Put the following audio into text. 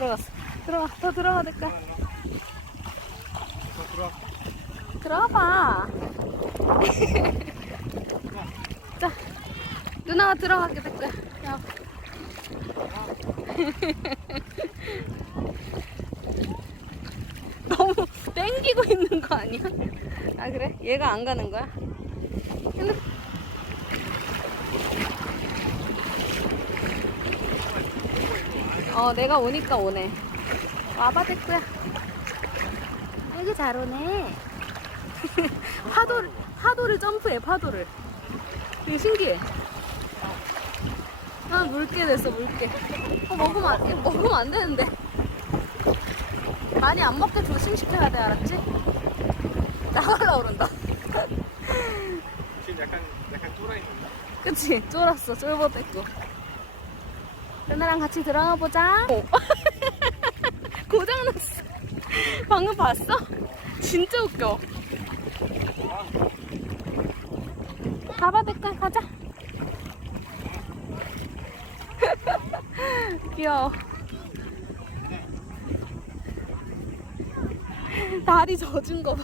들어갔어. 들어가, 더 들어가 될까? 더 들어와. 들어가 봐. 자, 누나가 들어가게 될 거야. 야. 너무 땡기고 있는 거 아니야? 아 그래? 얘가 안 가는 거야? 근데 어 내가 오니까 오네. 와봐 됐고야. 여기 잘 오네. 파도를 파도를 점프해 파도를. 되게 신기해. 아 물개 됐어 물개. 어, 먹으면 안 이거 먹으면 안 되는데. 많이 안 먹게 조심시켜야 돼 알았지? 나갈라 오른다. 지금 약간 약간 쫄아 있는데. 그치? 쫄았어 쫄보됐고. 누나랑 같이 들어가 보자. 오. 고장났어. 방금 봤어? 진짜 웃겨. 가봐 될까? 가자. 귀여워. 다리 젖은 거 봐.